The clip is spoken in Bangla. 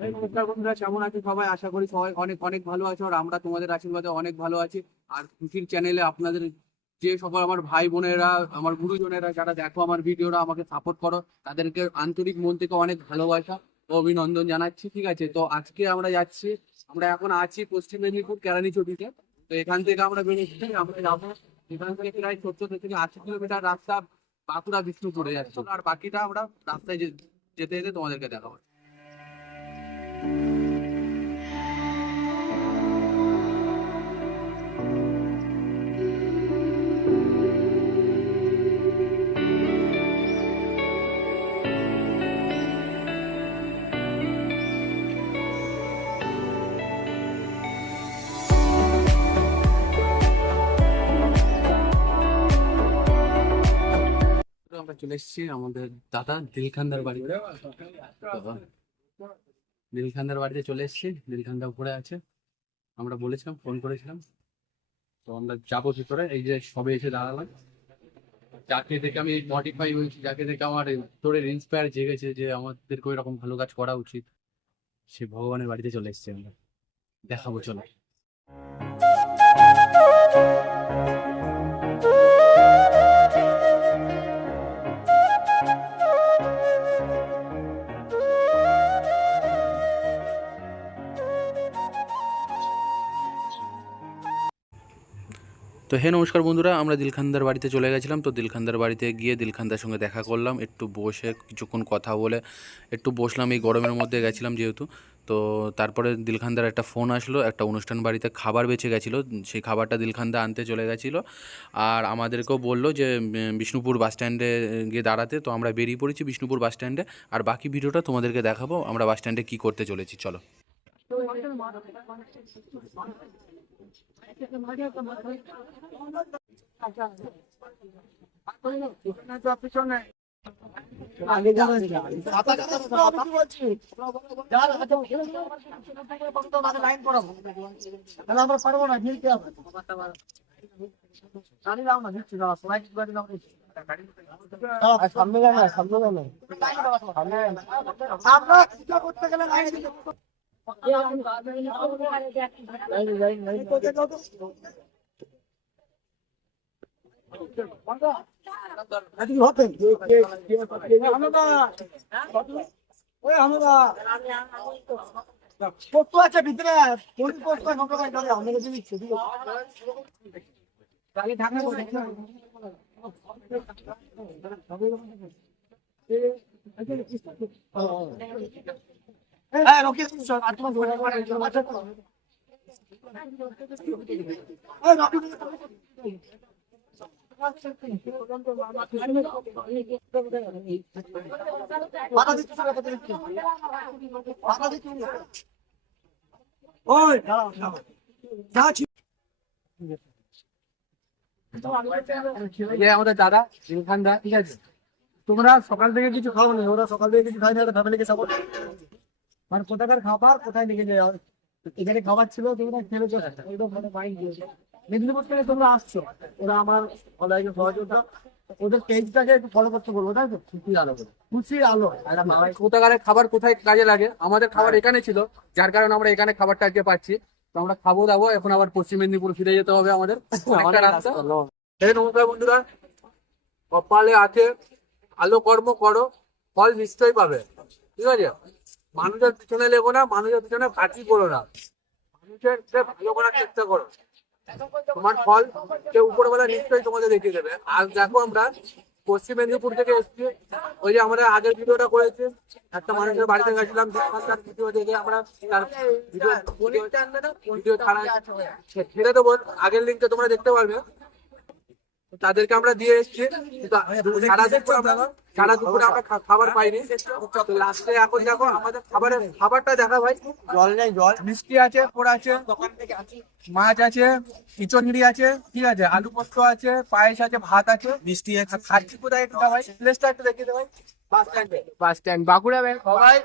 নমস্কার বন্ধুরা, কেমন আছো সবাই? আশা করি সবাই অনেক অনেক ভালো আছো, আর আমরা তোমাদের আশীর্বাদে অনেক ভালো আছি। আর খুশির চ্যানেলে আপনাদের যে সকল আমার ভাই বোনেরা, আমার গুরুজনেরা যারা দেখো আমার ভিডিওরা, আমাকে সাপোর্ট করো, তাদেরকে আন্তরিক মন থেকে অনেক ভালোবাসা ও অভিনন্দন জানাচ্ছি। ঠিক আছে, তো আজকে আমরা যাচ্ছি, আমরা এখন আছি পশ্চিম মেদিনীপুর কেরানীচটিতে। তো এখান থেকে আমরা বেরিয়েছি, আমরা যাবো এখান থেকে প্রায় 70 থেকে 80 কিলোমিটার রাস্তা বাঁকুড়া বিষ্ণুপুরে যাচ্ছে, আর বাকিটা আমরা রাস্তায় যেতে যেতে তোমাদেরকে দেখাবো। আমরা চলে এসেছি আমাদের দাদা দিলখানদার বাড়িতে। দিলখানদার বাড়িতে চলে এসেছি, দিলখানদা উপরে আছে। আমরা বলেছিলাম, ফোন করেছিলাম, তো আমরা যাবো ভিতরে। এই যে সবে এসে দাঁড়ালাম, যাকে দেখে আমি মডিফাই হয়েছি, যাকে দেখে আমার তোর ইন্সপায়ার জেগেছে যে আমাদেরকে ওই রকম ভালো কাজ করা উচিত, সে ভগবানের বাড়িতে চলে এসেছি। আমরা দেখাবো, চলো। তো নমস্কার বন্ধুরা, আমরা দিলখানদার বাড়িতে চলে গেছিলাম। তো দিলখানদার বাড়িতে গিয়ে দিলখানদার সঙ্গে দেখা করলাম, একটু বসে কিছুক্ষণ কথা বলে একটু বসলাম। এই গরমের মধ্যে গেছিলাম যেহেতু, তো তারপরে দিলখানদার একটা ফোন আসলো, একটা অনুষ্ঠান বাড়িতে খাবার বেঁচে গেছিলো, সেই খাবারটা দিলখানদা আনতে চলে গেছিলো। আর আমাদেরকেও বললো যে বিষ্ণুপুর বাস স্ট্যান্ডে গিয়ে দাঁড়াতে। তো আমরা বেরিয়ে পড়েছি বিষ্ণুপুর বাস স্ট্যান্ডে। আর বাকি ভিডিওটা তোমাদেরকে দেখাবো আমরা বাস স্ট্যান্ডে কী করতে চলেছি, চলো। আগে যাবেন লাইন করাবো, তাহলে আমরা পারবো না, ঝিলতে হবে। গাড়ি দাও না, দিচ্ছি দাও, সবাই গাড়ি দাও, সামনে যান না, সামনে যান না, আমরা চিন্তা করতে গেলে লাইন দিতে আছে ভিতরে গাড়ি ঢাকা আমাদের দাদা দিলখানদা, ঠিক আছে। তোমরা সকাল থেকে কিছু খাও না, ওরা সকাল থেকে কিছু খাই না, ফ্যামিলিকে সাপোর্ট মানে কোথাকার খাবার কোথায় লিখে যায়। এখানে খাবার ছিল, তোমরা খেলেছো, একদম মানে মাইন্ড দিয়েছো। মেদিনীপুর থেকে তোমরা আসছো, ওরা আমার অনলাইনে সহযোগিতা, ওদের পেজটাকে একটু ফলো করতে বলবো, তাই তো? খুশির আলো কোথাকার খাবার কোথায় কাজে লাগে, আমাদের খাবার এখানে ছিল, যার কারণে আমরা এখানে খাবারটা আজকে পাচ্ছি। তো আমরা খাবো দাবো, এখন আবার পশ্চিম মেদিনীপুর ফিরে যেতে হবে আমাদের। নমস্কার বন্ধুরা, কপালে আছে ভালো কর্ম করো, ফল নিশ্চয়ই পাবে। ঠিক আছে, মানুষের পিছনে লেগো না, মানুষের পিছনে ফাঁকি করো না, মানুষের ভালো করার চেষ্টা করো, তোমার ফল কেউ উপরবেলা নিশ্চয়ই তোমাদের দেখিয়ে দেবে। আর দেখো, আমরা পশ্চিম মেদিনীপুর থেকে এসেছি, ওই যে আমরা আগের ভিডিওটা করেছি, একটা মানুষের বাড়িতে গেছিলাম, তার ভিডিও দেখে আমরা তার ভিডিও ছাড়া ছেড়ে দেবো, আগের লিঙ্কটা তোমরা দেখতে পারবে। তাদেরকে আমরা দিয়ে এসেছি, সারা দুপুরে আমরা খাবার পাইনি। লাস্টে এখন দেখো আমাদের খাবারটা দেখা ভাই, জল নেই, জল মিষ্টি আছে, পোড়া আছে, মাছ আছে, খিচুড়ি আছে, ঠিক আছে, আলু পোস্ত আছে, পায়েস আছে, ভাত আছে, মিষ্টি আছে। খাচ্ছি কোথায় একটু ভাই, প্লেসটা একটু দেখিয়ে দে ভাই। বাস স্ট্যান্ড বাঁকুড়া সবাই